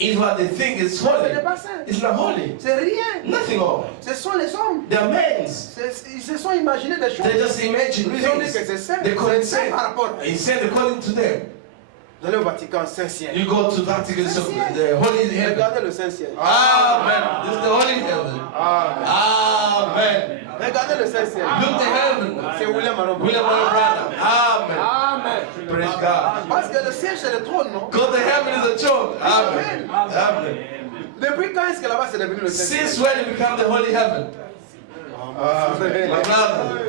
is what they think is Ce holy. n'est pas ça. It's not holy. C'est rien. Nothing all. Ce sont les hommes. They're men. Ils se sont imaginés des choses. They just imagine Ils ont dit que things. c'est saint. They call it C'est saint saint. par rapport. He said according to them. Vous allez au Vatican, Saint-Ciel. You go to Vatican, so the holy heaven. Regardez le Saint-Ciel. Amen. This is the holy heaven. Amen. Regardez le Saint-Ciel. Look to heaven. C'est William Arnaud. William Branham. Amen. Amen. Praise God. Parce que le siège c'est le trône, non? God, the heaven is a throne. Amen. Amen. Depuis quand est-ce que là-bas c'est devenu le Saint-Ciel? Since when it become the holy heaven? My brother.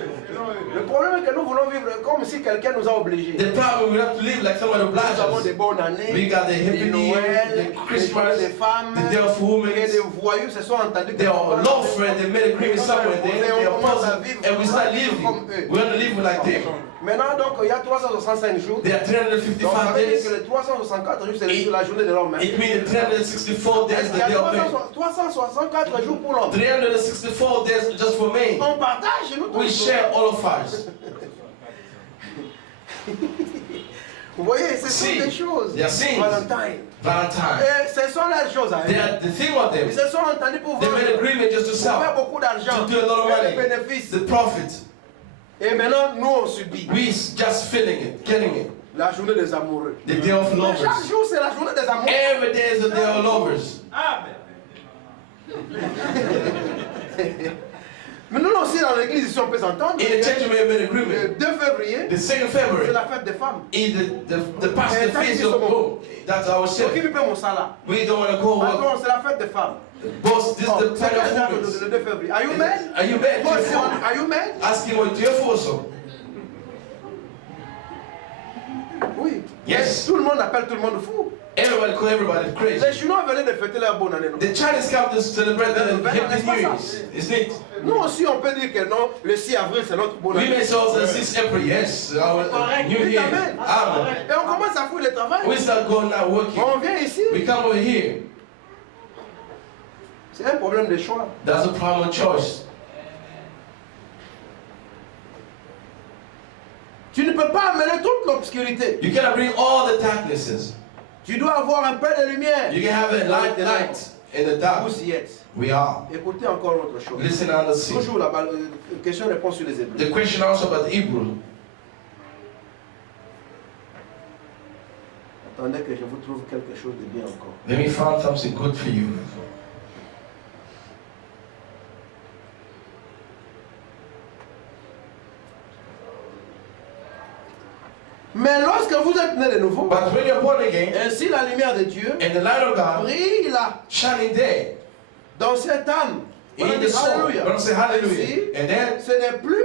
Le problème est que nous voulons vivre comme si quelqu'un nous a obligés. The problem, we have to live like someone Nous avons obliges des us. bonnes années, We got the des Happy New Year, Noël, the des journées Christmas, des femmes, the Day of Women. et des voyous se sont entendus que They are lawful and they made a agreement somewhere. They are positive, and we start living. We're going to live like them. Maintenant, donc, il y a 365 jours. There are Donc, ça 355 veut dire days. que les 364 jours, c'est la journée de l'homme. It means 364 days Il y the a day of man. 364 jours pour l'homme. 364 days just for me. On partage, nous tous. We share all of us. Vous voyez, ce sont See, des choses. they are things. Valentine. Valentine. Et ce sont les choses à They eux. are the thing with Ils them. se sont entendus pour They made vendre, agreement just to pour faire sell, beaucoup d'argent, to do a lot of et des money, bénéfices. the profit. Et maintenant, nous, on subit We just feeling it, getting it. la journée des amoureux. The day of Mais lovers. chaque jour, c'est la journée des amoureux. Every day is the day of lovers. Mais nous aussi, dans l'église, ici, on peut s'entendre. In the church, we made an Le agreement. 2 février, The 2nd c'est February la fête des femmes. is the pastor feast of home. That's our Qui shift. me paie mon salaire? We don't want to go up. Pardon, c'est la fête des femmes. Boss, this is Oh, the c'est time quelle date of women. le 2 février? Are you mad? Are you mad? Toi aussi, are you mad? Ask him what you're for, so. Oui. Yes. Tout le monde appelle tout le monde fou. Everybody call everybody crazy. Les Chinois venaient de fêter leur bonne année. Non? The Chinese come to celebrate the Happy New Year, isn't it? Nous aussi, on peut dire que non, le 6 avril, c'est notre bonne We année. may say also the 6th April, yes, our New Oui, Year. amen. Amen. Et on commence à fouiller le travail. We start going now working. On vient ici. We come over here. C'est un problème de choix. That's a problem of choice. Tu ne peux pas amener toute l'obscurité. You cannot bring all the darknesses. Tu dois avoir un peu de lumière. You can have a light in the dark. Vous y êtes. We are. Écoutez encore autre chose. Listen and see. Toujours la question-réponse sur les Hébreux. The question also about Hebrew. Attendez que je vous trouve quelque chose de bien encore. Let me find something good for you. Mais lorsque vous êtes né de nouveau, But when you're born again, ainsi la lumière de Dieu and the light of God brille là, shining there dans cette âme. in the soul. Alléluia. When I say hallelujah, Ainsi, and then ce n'est plus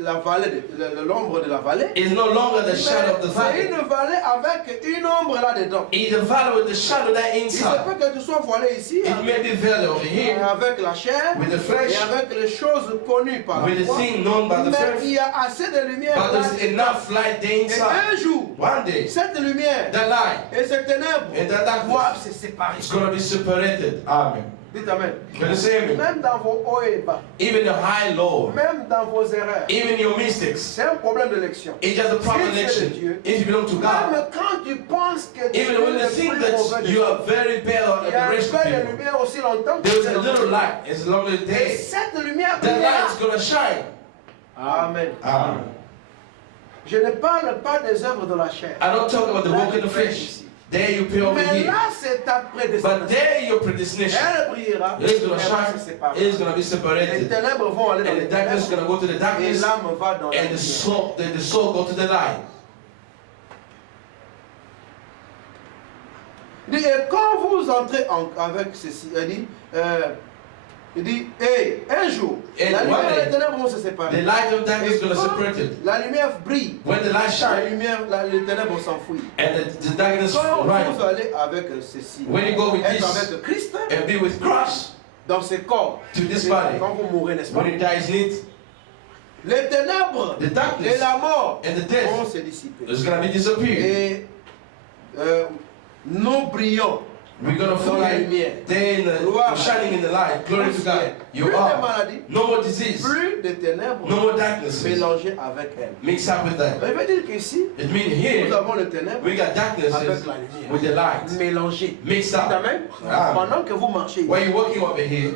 la vallée, l'ombre de la vallée. it's no longer the Mais shadow of the c'est valley. une vallée avec une ombre là-dedans. It's the valley with the shadow that Il se inside. peut que tu sois voilé ici It may be veiled over here avec la chair with the et flesh, avec les choses connues par la with the foi. thing known by the Mais flesh, il y a assez de lumière but là. there's enough light there Et inside. un jour, One day, cette lumière that light et ces ténèbres and that doivent darkness se séparer. is going to be separated. Amen. Dites Amen. Can you say amen? Même dans vos hauts et bas, Even your high, low, même dans vos erreurs, even your mistakes, c'est un problème d'élection. it's just a problem election. If you belong to God, Même quand tu penses que tu es even when you le think plus mauvais that de you are very bad il at y a the un rest peu of de people, lumière aussi longtemps que there's tu es a little dans light as long as Et day. cette lumière The brillera. light is going to shine. Amen. Amen. Je ne parle pas des œuvres de la chair. I don't talk about the Là, work in tu the prêches flesh. ici. There you pay over Mais here. là, c'est ta But prédestination. there your predestination. Elle brillera. It's going to elle va shine. se séparer. It's going to be Les separated. ténèbres vont aller dans And les the darkness is ténèbres. going to go to the Et darkness. l'âme va dans la And lumière. the soul go to the light. Il dit, et quand vous entrez avec ceci, il dit, hey, un jour, And la one lumière et day, les ténèbres vont se The séparer. light of darkness is Et going to quand separate it. la lumière brille, When the light la shines lumière, les ténèbres s'enfuient. and the darkness Quand vous right. allez avec ceci, When you go with être this avec Christ and be with Christ dans ce corps, to this c'est body, quand vous mourrez, n'est-ce pas? when he dies in it, Les ténèbres the et darkness la mort and the vont death se dissiper. is going to be disappeared. Et nous brillons We're going to dans la forget. lumière. They're shining in the light. Glory to God. You Plus de are. maladies, No more disease. plus de ténèbres No more darkness. mélangées avec elles. Mix up with that. Ça veut dire qu'ici, It means nous here avons les ténèbres we got darkness avec la lumière. with the light. Mélangées. Mix up. Amen. Ah. Pendant que vous marchez While ici, you're walking over here,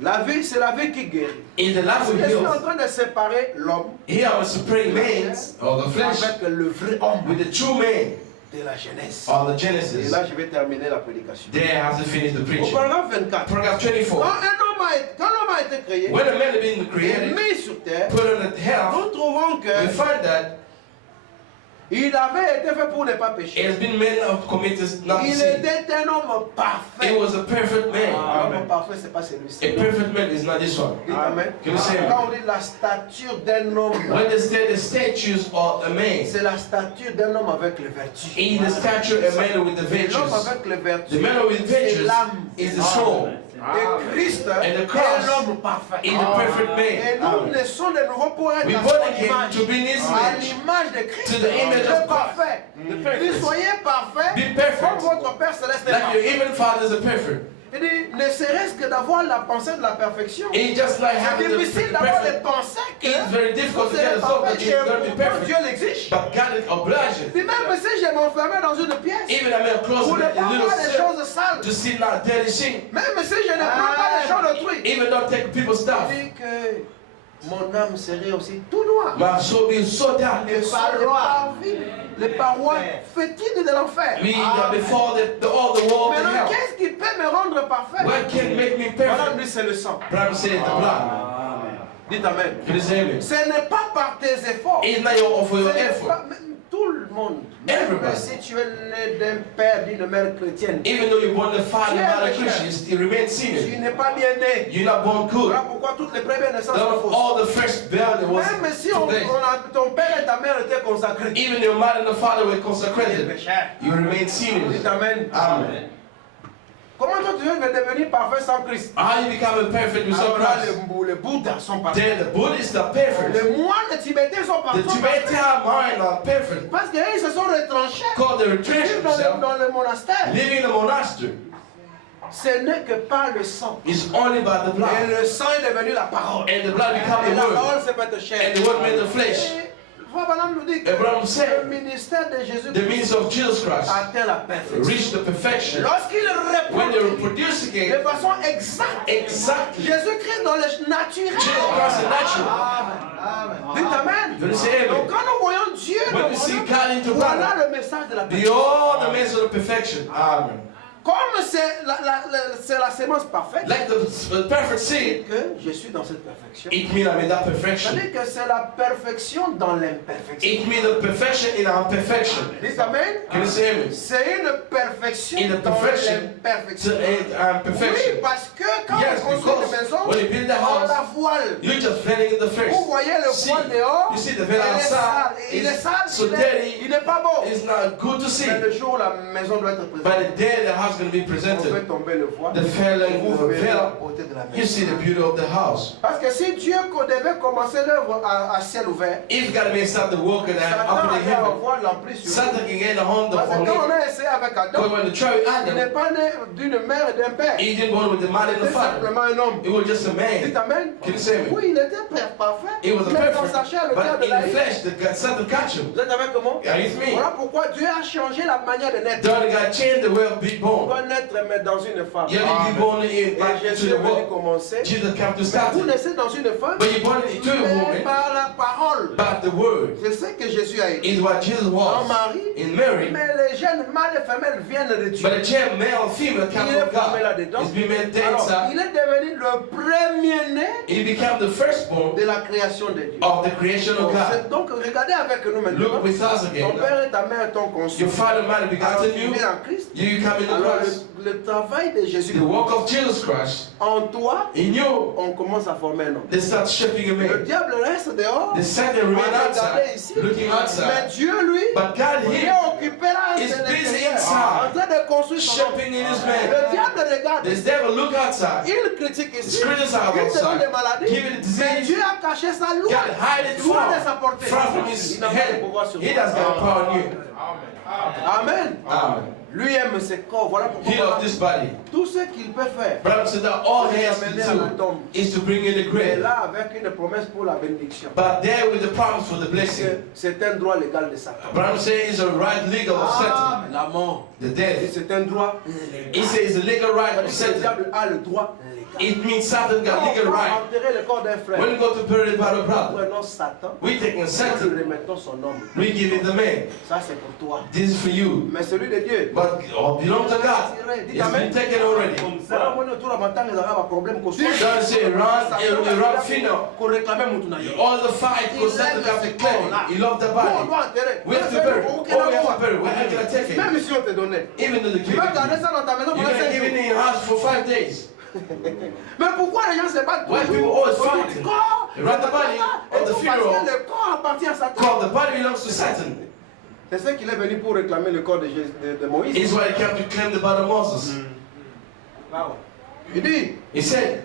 la vie, c'est la vie qui guérit. in the life Je of suis en heals, train de séparer l'homme here I was supreme man or the flesh avec le vrai homme with the true man de la jeunesse. or the Et Genesis. là, je vais terminer la prédication. There I have to finish the Au preaching. paragraphe 24. Paragraph 24. Quand l'homme a été créé When a man has been et created, mis sur terre, put on the health, nous trouvons we que find that il avait été fait pour ne pas he pécher. has been made of committed not to Il sin. était un homme He parfait. was a perfect man. Un homme parfait, c'est pas A celui-ci. perfect man is not this one. Dites Amen. Can you say amen? Quand on dit la stature d'un homme, When they say the statues of a man, c'est la stature d'un homme avec les vertus. in the stature a man with the Et l'homme virtues. avec les vertus, The man with c'est virtues l'âme. is the soul. Et Christ And the est cross l'homme parfait. is the perfect Et man. nous naissons de nouveau pour être We à born son again image. to be in his À image. l'image de Christ. To the image Le of God. parfait. The perfect. Dis, soyez parfait. Be perfect. Comme votre Père Céleste est Like your parfait. even father is a perfect. Il dit, ne serait-ce que d'avoir la pensée de la perfection. It's just like C'est having the difficile d'avoir les perfect. pensées que It's very difficult to vous get êtes a thought parfait that you're going to be et pourtant Dieu perfect. l'exige. But God is obliged. Puis même si je m'enfermais dans une pièce Even I may close pour ne a pas little voir les cell choses sales, to see not dirty shit. même si je ne prends pas les choses d'autrui, Even don't take people's stuff. il dit que mon âme serait aussi tout noire. My soul be so dark. Les parois fétides de l'enfer. Me before all the war of the Maintenant, hell. qu'est-ce qui peut me rendre parfait? What can make me Voilà, perfect? lui, c'est le sang. Bible says the blood. Dites Amen. Can you say amen? Ce n'est pas par tes efforts. It's not your for Ce your n'est effort. pas- même tout le monde. Même Everybody. si tu es né d'un père, d'une mère chrétienne, Even though you're born the father Yeah, not a yeah. Christian, you still remain tu sinner. n'es pas bien né. You're not born good. Voilà pourquoi toutes les premières naissances sont fausses. All the first birth was Même si today. ton père et ta mère étaient consacrés, Even your mother and the father were tu es consecrated. pécheur. You remain sinners. Dites Amen. Amen. Comment toi tu veux devenir parfait sans Christ? How you become a perfect without Alors là, Christ? les Bouddhas sont parfaits. Then the Buddhists are perfect. Les moines tibétains sont The parfaits. Tibetan mind are perfect. Parce qu'ils se sont retranchés. Called the retrenched Dans themselves, dans le monastère. living in a monastery. Ce n'est que par le sang. It's only by the Et blood. le sang est devenu la parole. And the blood become Et the la word. parole s'est faite chair. And the word made the flesh. Et Abraham nous dit que Abraham le said, ministère de Jésus the means of Jesus Christ atteint la perfection. reached the perfection. Lorsqu'il When they répond reproduce de again, façon exacte, exactly. Jésus-Christ dans le Jesus naturel. Christ is natural. Dites Amen. Can you say Donc amen? quand nous voyons Dieu When dans we see le monde, God into voilà battle, le message de la perfection. beyond the means of the perfection. Amen. Comme c'est la sémence parfaite, Like the perfect seed, que je suis dans cette perfection. it means I'm in that perfection. C'est-à-dire que c'est la perfection dans l'imperfection. It means the perfection in our perfection. Dites Amen. Can you say amen? C'est une perfection In the dans perfection, l'imperfection. I'm Oui, perfection. parce que quand Yes, on construit because une maison, when you build the on house, la voile. you're just vetting in the first. Vous voyez le See, voile dehors, you see the il veil est outside. sale. Il est sale, So il dirty. n'est pas beau. It's not good to see. Mais le jour où la maison doit être By présentée, the day the house is going to be on presented, fait tomber le voile. the veil Et vous and the verrez la veil, beauté de la you maison. see the beauty of the house. Parce que si Dieu devait commencer l'œuvre à ciel ouvert, If God may start the work and Satan up in the allait heaven, avoir l'emprise sur Satan lui. can get a hold Parce que on quand on him. a essayé avec Because Adam, when the child il n'est Adam, pas né d'une mère et d'un père. he didn't born with the mother and the C'était father. simplement un homme. It was just a Dites man. Amen. Can you say amen? Oui, il était parfait. It was a Mais dans sa chair, perfect, le diable but l'a in the eu. flesh, Satan catch him. Vous êtes avec moi? Are you with me? Voilà pourquoi Dieu a changé la manière de naître. God got changed the way of being On born. doit naître mais dans une femme. You have to be born Par into Jésus the est venu world. commencer. Jesus came to Mais start vous it. naissez dans une femme, But you're born into a mais woman, par la parole. but the word C'est ce que Jésus a été. is what Jesus En was Marie, in Mary. mais les jeunes mâles et femelles viennent de Dieu. But the child, male, female, comes Il est from formé God. là-dedans. It's been made Alors, inside. il est devenu le premier-né He became the firstborn de la création de Dieu. of the creation of God. Donc, regardez avec nous maintenant. Look with us Ton again. père et ta mère t'ont conçu. Your father might have Alors, begotten tu you. vis en Christ. You come in the Alors, Christ. le travail de Jésus, The work of Jesus Christ en toi, in you, on commence à former un homme. they start shaping a Le man. diable reste dehors. The Satan remain Regardez outside, ici. looking Mais outside. Dieu, lui, But God il est here occupé là, is c'est busy l'intérieur, inside, en train de construire son homme. shaping in his man. Le diable regarde. The devil look outside, Il critique ici. criticize Il te donne des outside, maladies. give it a Mais disease. Dieu a caché ça loin. God hide it Loin de sa far, portée. far from his Il n'a pas de head. pouvoir sur He toi. does got power on you. Amen. Amen. Lui aime ses corps. Voilà pourquoi He loves this body. tout ce qu'il peut faire, Branham said that all he has to amener à la do tombe. is to bring in the Et grave. là, avec une promesse pour la bénédiction. But there with the promise for the blessing. C'est un droit légal de Satan. Branham says it's a right legal of Satan. La mort. The Et death. c'est un droit He légal. says it's a legal right of Le Satan. diable a le droit légal. It means Satan got Quand legal on va right. enterrer le corps d'un frère, When we go to bury the brother, prenons Satan, we taking nous Satan, lui remettons son nom. we give it the man. Ça c'est pour toi. This is for you. Mais celui de Dieu, But all belong to God. It's been taken already. voilà moi autour de matin ils avaient un problème qu'on soit. Don't say run final. Qu'on réclamait mon tunaï. All the fight because Satan got the claim. He loved the body. On doit enterrer. We have to bury. Oh, we have to bury. We're not gonna take it. Même si on te donnait. Even though the Tu vas garder king, ça dans ta maison you're pendant gonna 5 give it jours. in your house for 5 days. Mais pourquoi les gens se battent Why people toujours always autour du fighting? corps? Around the body Et of the tout funeral. parce que le corps appartient à Satan. Called the body belongs to Satan. C'est ça qu'il est venu pour réclamer le corps de Moïse. Is why he came to claim the body of Moses. Il dit, He said,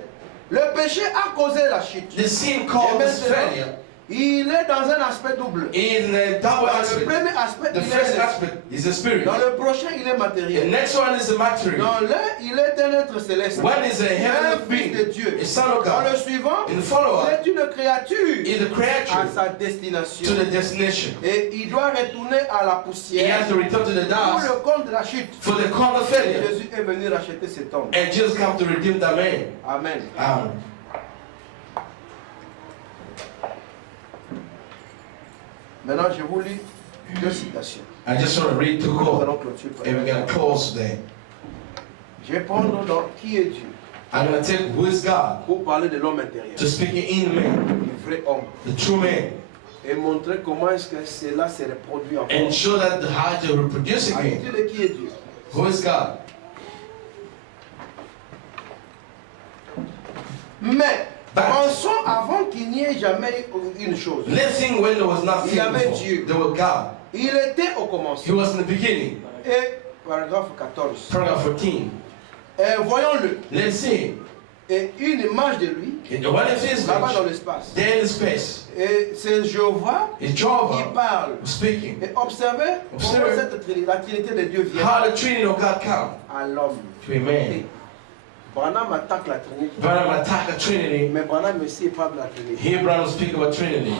le péché a causé la chute. the sin Et called this maintenant, failure il est dans un aspect double. in a double Dans le aspect. premier aspect, The il first est aspect is the spirit. dans le prochain, il est The matériel. next one is the material. Dans l'un, il est un être céleste. One is a Un heavenly fils de being, Dieu. a son of Dans le God. suivant, In the follow-up il est une créature is the à creature sa to destination. the destination. Et il doit retourner à la He poussière has to return to the pour dust le compte de la chute. for the call of Et failure. Jésus est venu racheter cet homme. And Jesus come to redeem that man. Amen. Maintenant, je vous lis deux citations. I just want to read two Nous quotes allons clôturer. and we're going to close today. Je vais prendre dans qui est Dieu I'm going to take who is God pour parler de l'homme intérieur, to speak in man, du vrai homme, the true man, et montrer comment est-ce que cela se reproduit en and nous. show that how to reproduce again. Attitude de qui est Dieu. Who is God? Mais But- pensons avant qu'il n'y ait jamais eu une chose. Let's think when there was nothing Il y avait before. Dieu. There was God. Il était au He commencement. was in the beginning. Et paragraphe 14. Paragraph 14. Voyons-le. Let's see. Et une image de lui, What is his là-bas dans image? l'espace. There in the space. Et c'est Jéhovah It's qui Jehovah parle. speaking. Et observez comment la Trinité de Dieu vient How the Trinity of God come à l'homme. to a man. Branham attaque la Trinité. Branham attack a Trinity. Mais Branham aussi parle de la Trinité. Here Branham speak about Trinity.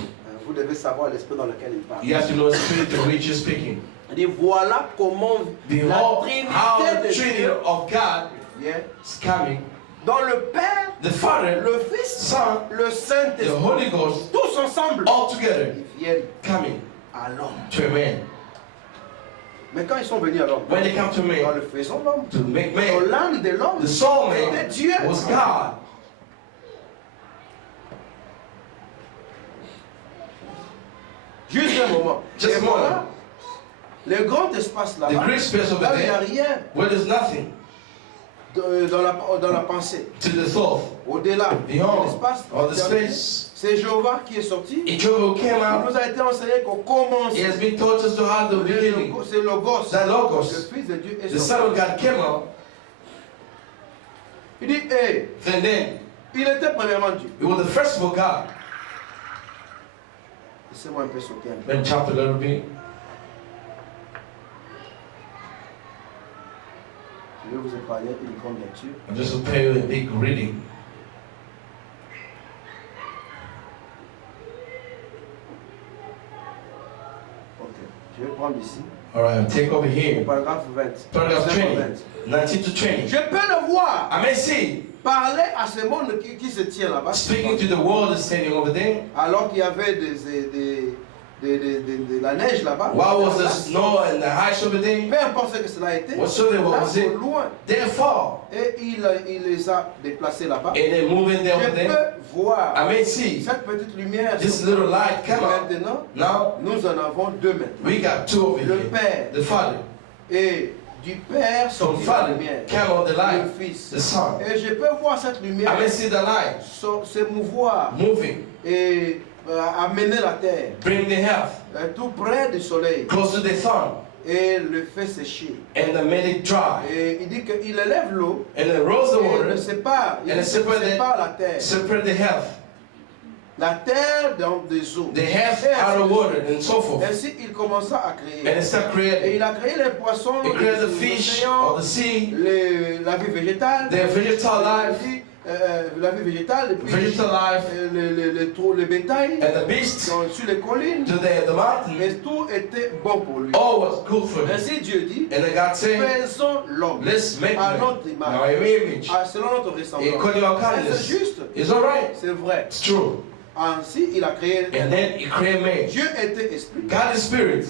Vous devez savoir l'esprit dans lequel il parle. You have to know the spirit to which you're speaking. Il dit voilà comment la Behold how Trinité the de Trinity Dieu of God vient is coming. dans le Père, The Father, le Fils, Son, le the Saint-Esprit. Holy Ghost, Tous ensemble, all together ils viennent coming à l'homme. to a man. Mais quand ils sont venus à l'homme, When they come to dans man, le faisant l'homme, to make dans man, l'âme de l'homme, the soul c'était man Dieu. was God. Juste un moment. Just Et a voilà, moment. le grand espace The là-bas, great space over là où il n'y a there, rien where there's nothing dans la pensée. to the thought, Au-delà de beyond, l'espace, or the space. c'est Jéhovah qui est sorti. And Jehovah came Il out. nous a été enseigné qu'au He commencement, has been taught us to have the beginning. c'est Logos. That Le Logos, Fils de Dieu est the Son sorti. of God came out. Il dit, hey, And then il était premièrement Dieu. it was the first of God. Laissez-moi un peu sauter un peu. Then chop a little bit. Je vais vous épargner une grande lecture. I'm just going to pay you a big reading. Ok. Je vais prendre ici. All right, take over Au here. paragraphe 20. Paragraph Verset 20. 19 to 20. Je peux le voir I may see, parler à ce monde qui se tient là-bas. speaking to the world is standing over there. Alors qu'il y avait de la neige là-bas. Why was the snow and the ice over there? Peu importe ce que cela a été. Whatsoever Là, was it? au loin. Therefore, Et il les a déplacés là-bas. and they're moving there over Je there. peux voir I may see cette petite lumière. this little light come out. Maintenant, Now, nous en avons deux maintenant. we got two over Le here. Père. The Father. Et du Père From sortit la Father lumière. came out the Le light. Fils. The Son. Et je peux voir cette lumière I may see the light se mouvoir moving, et amener la terre bring the health tout près du soleil close to the sun, et le fait sécher. and they made it dry. Et il dit qu'il élève l'eau And they rose the et il water, le sépare. Il And it separated- sépare la terre. separate the health. la terre dans des eaux. The heavens out of water, and so forth. Ainsi, il commença à créer. And it started Et creating. il a créé les poissons, It created the les fish océans, of the sea, la vie végétale, the vegetal life, la vie végétale, et puis vegetal life, le bétail and the beasts sur les collines. to the mountain. Et tout était bon pour lui. All was good for him. Ainsi Dieu dit, And then God said, faisons l'homme let's make à man notre in image, our image, selon notre ressemblance. according to our C'est kindness. juste, It's all right. c'est vrai. It's true. Ainsi il a créé. And then he created man. Dieu était esprit. God is spirit.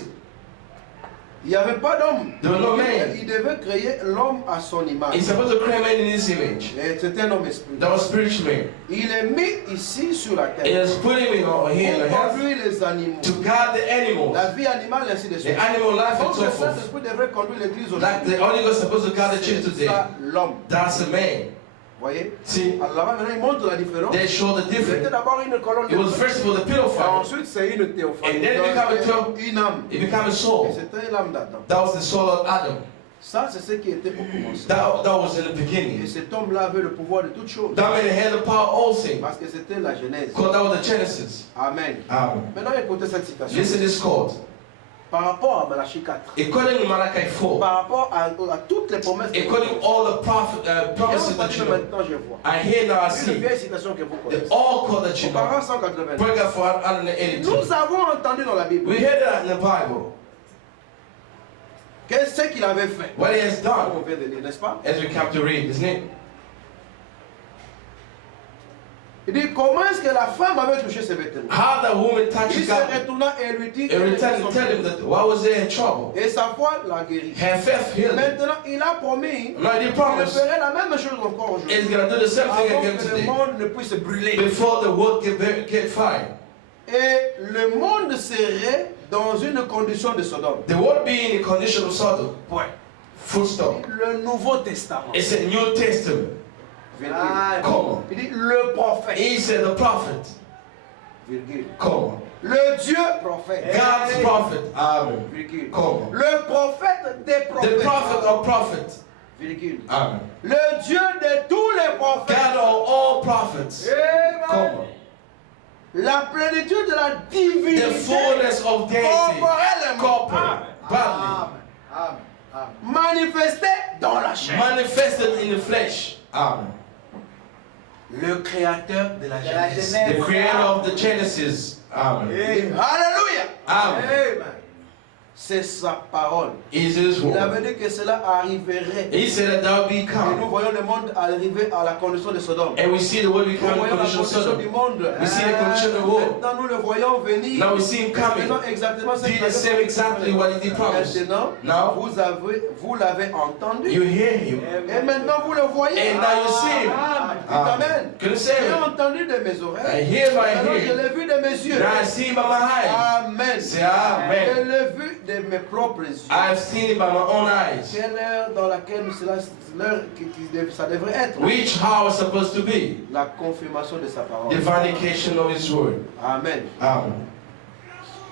Il n'y avait pas d'homme. There was no man. Il devait créer l'homme à son image. He's supposed to create man in his image. Et c'était un homme esprit. That was spiritual man. Il est mis ici sur la He terre has put him in our here in the pour heaven conduire les animaux, to guard the animals, la vie animale et ainsi de the suite. animal life and Donc so le forth. Saint-Esprit devrait conduire l'église Like aujourd'hui. the Holy Ghost is supposed to guard the church C'est today. ça l'homme. That's a man. Vous voyez? See, Alors là maintenant il montre la différence. they show the C'était difference. d'abord une colonne It de was feu. first of all the pillow Et fire. ensuite c'est une théophanie. And then it became a Donc, une âme. It became a Et soul. c'était l'âme d'Adam. That was the soul of Adam. Ça c'est ce qui était au commencement. That was in the Et beginning. cet homme-là avait le pouvoir de toutes choses. That man had the power of all things. Parce que c'était la Genèse. Because that was the Genesis. Amen. Amen. Maintenant écoutez cette citation. Listen to this quote. Par rapport à Malachie 4. According to Malachi 4, Par rapport à toutes les promesses que vous according to all the promises that connaissez. you know, Maintenant je vois. I hear now, I Une see, vieille citation que vous the connaissez. all call that you know. Paragraphe 189. Paragraph 182. Nous avons entendu dans la Bible. We hear that in the Bible. Qu'est-ce qu'il avait fait? What he has On done, vient de lire, n'est-ce pas? as we come to read, isn't it? Il dit comment est-ce que la femme avait touché ses vêtements? How the woman Il touches se God. retourna et lui dit And qu'elle était return son to tell him fils. that why was there in trouble? Et sa foi l'a guéri. Her faith healed him. Maintenant, il a promis Now he qu'il promised ferait la même chose encore aujourd'hui. he's going to do the same thing Avant again que le today. monde ne puisse brûler. Before the world get fired. Et le monde serait dans une condition de Sodome. They won't be in a condition of Sodom. Point. Full stop. Le Nouveau Testament. It's a New Testament. Virgule. Come on. Il dit le prophète. He said the prophet. Virgule. Come on. Le Dieu prophète. God's prophet. Amen. Virgule. Come on. Le prophète des prophètes. The prophet of prophets. Virgule. Amen. Le Dieu de tous les prophètes. God of all prophets. Amen. Come on. La plénitude de la divinité. The fullness of deity. Corporellement. Corporate. Bodily. Amen. Amen. Amen. Manifesté dans la chair. Manifested in the flesh. Amen. Le créateur de la Genèse. The creator of the Genesis. Amen. Alléluia. Amen. Amen. C'est sa parole. Is his Il word. avait dit que cela arriverait. He said that thou be Et nous come. voyons le monde arriver à la condition de Sodome. And we see the world Nous become the voyons la condition of condition du Sodom. monde. We see the condition of the world. Maintenant, nous le voyons venir. Now we see him coming. Faisons exactement ce Did qu'il the avait same promis. exactly what he did promise. Maintenant, Now vous l'avez entendu. you hear him. Et maintenant, vous le voyez. And now you see him. Amen. Can you say J'ai it? entendu de mes I oreilles. hear my Alors, je ear. l'ai vu de mes yeux. Now I see him by my eyes. Amen. Say Je amen. l'ai vu de mes propres yeux. I've seen it by my own eyes. Quelle heure dans laquelle l'heure ça devrait être? Which how is supposed to be? La confirmation de sa parole. The vindication of his word. Amen. Amen.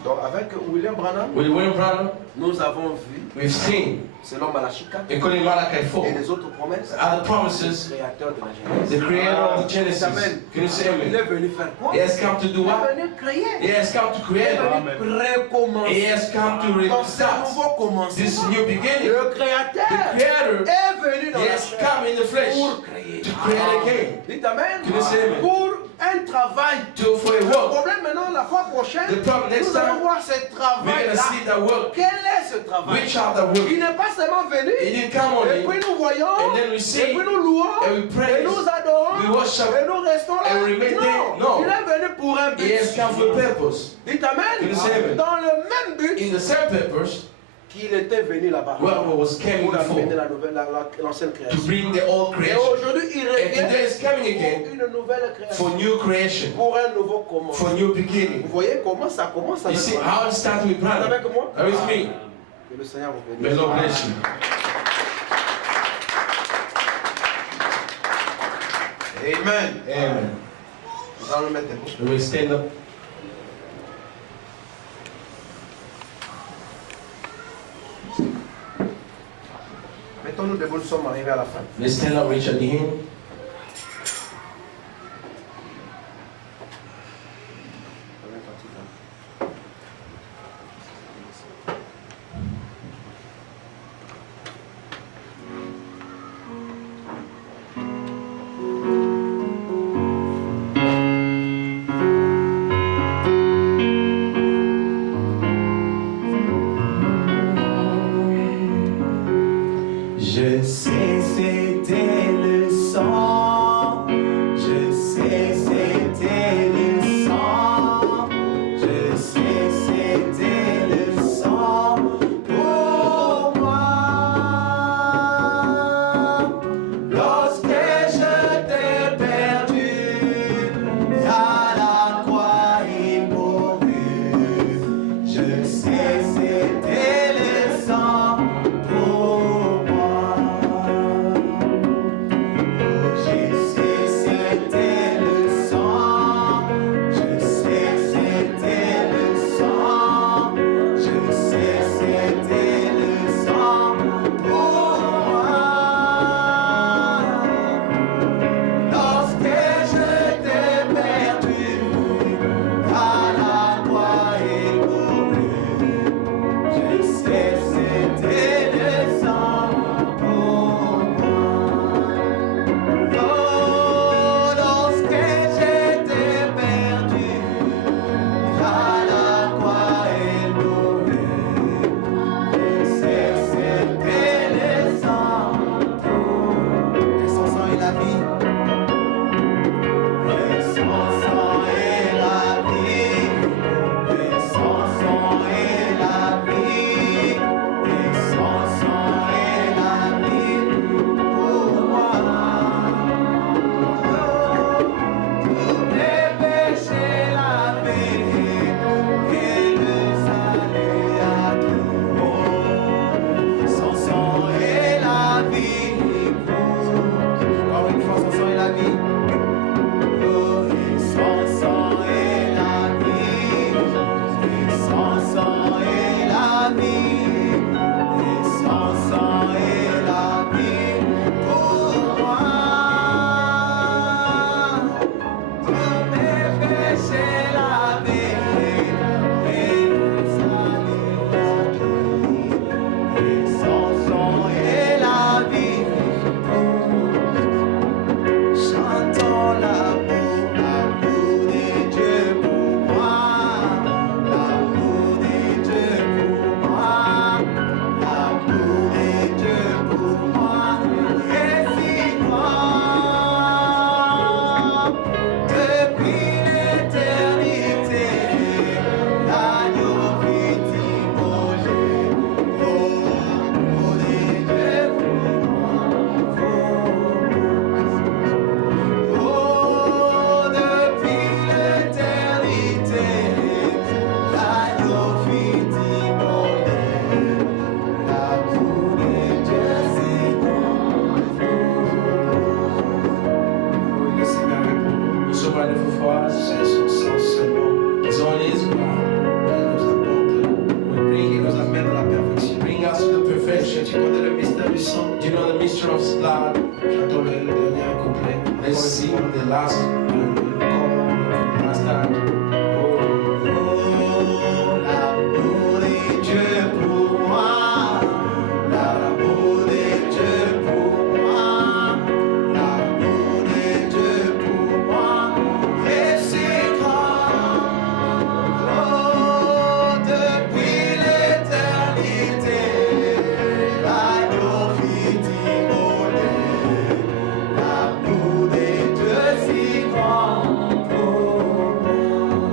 Donc avec William Branham, With William Branham, nous avons vu, we've seen, selon Malachie 4 according to Malachi et 4, les autres promesses, other le promises, créateur de la Genèse. the creator of the Genesis. Amen. Can you say Il amen? est venu faire quoi? He has come to do Il what? est venu créer. He has come to Il create. est venu recommencer. He has come to Donc c'est un restart nouveau commencement. this new beginning. Le The créateur creator est venu dans la has chair come in the flesh pour créer. to create again. Dites amen. Can you say amen? Pour un travail. For a Le work. problème maintenant, la fois prochaine, The problem next nous allons time, voir ce we're going to travail-là. see the work. Quel est ce travail? Which are the work? Il n'est pas seulement venu, He didn't come et puis only, nous voyons, and then we et see, puis nous louons, and we et praise, nous adorons, we worship, et nous restons là. and we remain there. No. Il est venu pour un but. he has come for a purpose. Dites amen. Can you say amen? Dans le même but In the same purpose, qu'il était venu là-bas. what was coming Pour amener before, l'ancienne to création. bring the old Et creation. aujourd'hui, il And today revient is coming pour again une nouvelle création. for new creation, Pour un nouveau commencement. for new Vous beginning. voyez comment ça commence You avec see moi. how it started with Vous êtes Branham. avec moi? Are you with me? Que le Seigneur vous May bénisse. Lord bless you. Amen. Amen. Nous allons mettre debout. We will stand up. Mettons-nous debout, nous sommes arrivés à la fin. Let's stand up, reach at the end. Minister of Slard. J'attends le dernier couplet. Let's sing the last time. L'amour de Dieu pour moi, l'amour de Dieu pour moi, l'amour de Dieu pour moi, et c'est grand, oh, depuis l'éternité, l'agneau vit immoler, l'amour de Dieu si grand pour moi.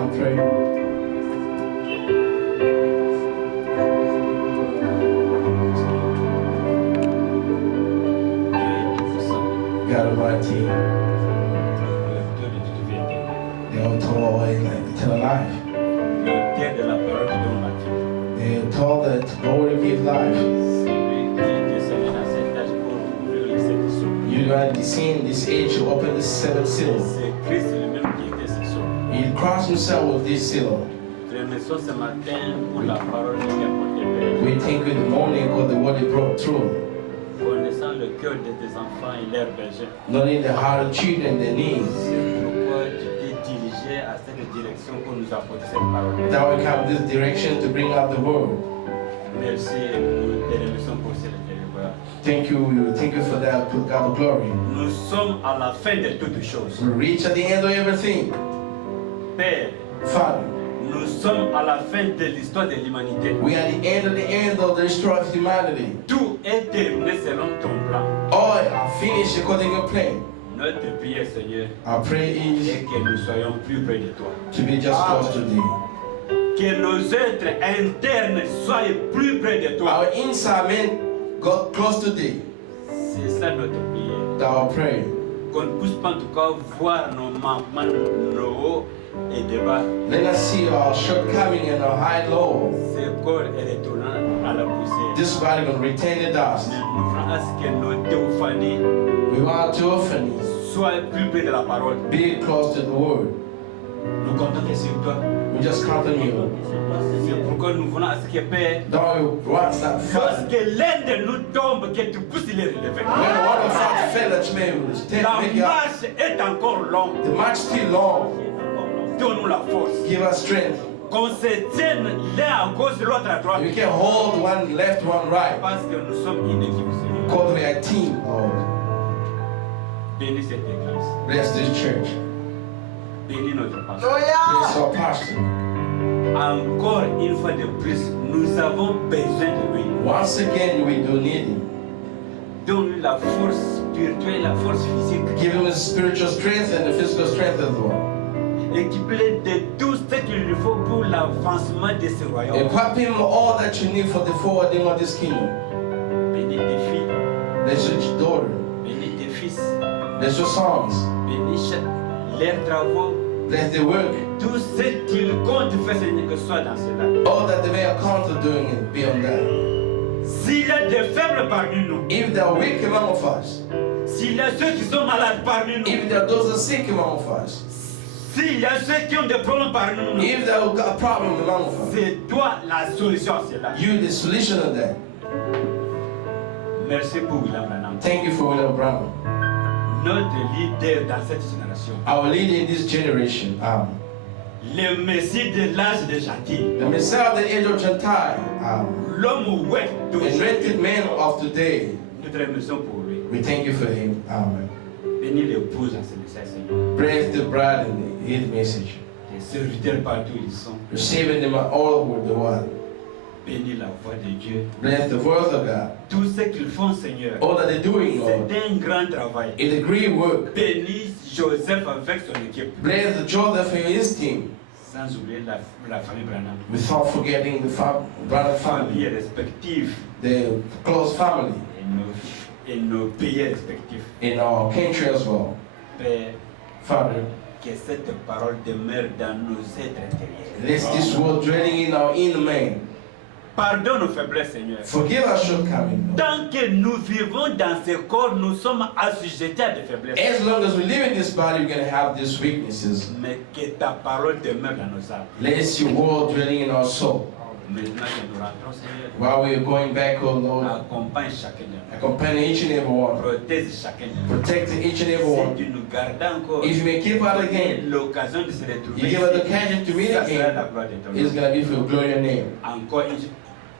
I'm praying. God Almighty, they are told eternal life. They are told that God will give life. You are descend this age to open the seventh seal. He crossed himself with this seal. We thank you in the morning for the word he brought through. Connaissant le cœur de tes enfants et leurs besoins. Knowing the heart of children, their needs. C'est pourquoi tu t'es dirigé à cette direction pour nous apporter cette parole. That we come this direction to bring out the word. Merci et nous te remercions pour cette délivrance. Thank you for that, to God the glory. Nous sommes à la fin de toutes choses. We reach at the end of everything. Père, Father, nous sommes à la fin de l'histoire de l'humanité. we are at the end of the story of humanity. Tout est terminé selon ton plan. All are finished according to your plan. Notre prière, Seigneur, Our prayer is est que nous soyons plus près de toi. to be just close to thee. Que nos êtres internes soient plus près de toi. Our inside man got close to thee. C'est ça notre prière. That our prayer. Qu'on ne puisse pas en tout cas voir nos manquements, nos hauts et de bas. Let us see our shortcoming and our high low. Ce corps est retournant à la poussière. This body will retain the dust. Mais nous voulons à ce que nos théophanies We want to often soient plus près de la parole. be close to the word. Nous comptons que sur toi. We just count on you. C'est pourquoi nous voulons à ce que Père, Don't we want that fun. lorsque l'un de nous tombe, que tu puisses les relever. When one of us fell, that you may La make it up. marche est encore longue. The march still long. Donne-nous la force. Give us strength. Qu'on se tienne l'un à gauche, l'autre à droite. We can hold one left, one right. Parce que nous sommes une équipe, Seigneur. Because we are a team, Lord. Bénis cette église. Bless this church. Bénis notre pasteur. Bless our pastor. Encore une fois de plus, nous avons besoin de lui. Once again, we do need him. Donne-lui la force spirituelle, la force physique. Give him the spiritual strength and the physical strength as well. Équipe-le de tout ce qu'il lui faut pour l'avancement de ce royaume. Equip him all that you need for the forwarding of this kingdom. Bénis tes filles, Bless your daughter. bénis tes fils, Bless your sons. bénis leurs travaux. Bless their work. Tout ce qu'ils comptent faire, Seigneur, que ce soit dans cela. All that they may account for doing it beyond that. S'il y a des faibles parmi nous, If they are weak among of us, s'il y a ceux qui sont malades parmi nous, if there are those that are sick among of us, s'il y a ceux qui ont des problèmes parmi nous, if there are a problem among of us, c'est toi la solution à cela. you the solution of that. Merci pour William Branham, Thank you for William Brown, notre leader dans cette génération. our leader in this generation. Le Messie de l'âge de Gentil, The Messiah of the age of Gentile, l'homme ouest anointed d'aujourd'hui. man of today. Nous te remercions pour lui. We thank you for him. Amen. Bénis l'épouse dans ce message, Seigneur. Praise the bride in his message. Les serviteurs partout où ils sont. Receiving them all over the world. Bénis la voix de Dieu. Bless the word of God. Tout ce qu'ils font, Seigneur, All that they're doing, Lord, c'est un grand travail. is a great work. Bénis Joseph avec son équipe. Bless Joseph and his team, Sans oublier la famille Branham. without forgetting the brother Famille family, respective the close family, et nos pays respectifs. in our country as well. Père, Father, que cette parole demeure dans nos êtres intérieurs. let this word dwelling in our inner man. Pardonne nos faiblesses, Seigneur. Forgive our shortcomings, Lord. Tant que nous vivons dans ce corps, nous sommes assujettis à des faiblesses. As long as we live in this body, we're going to have these weaknesses. Mais que ta parole demeure dans nos âmes. Let your word dwelling in our soul. Maintenant que nous rentrons, Seigneur, While we are going back, oh Lord, accompagne chacun de nous. accompany each and every one. Protège chacun de nous. Protect each and every Si one. tu nous gardes encore If you may keep out again, l'occasion de se retrouver you give us the occasion to meet ça sera la again, gloire de ton it's nom. going to be for your glory and name. Encore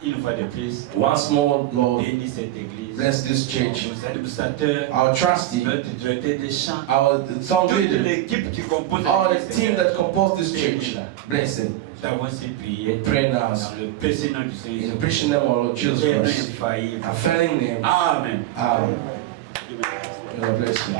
une fois de plus, Once more, Lord, bénis cette église. bless this church, Nos administrateurs, our trustee, notre directeur des chants, our song toute leader, l'équipe qui compose all the l'église, team Seigneur. that compose this church. Bless it. Nous avons aussi prié Pray now. dans le précieux nom du In Seigneur. the precious name of our Lord Jesus Et Christ. infaillible. A failing name. Amen. Amen. God bless you.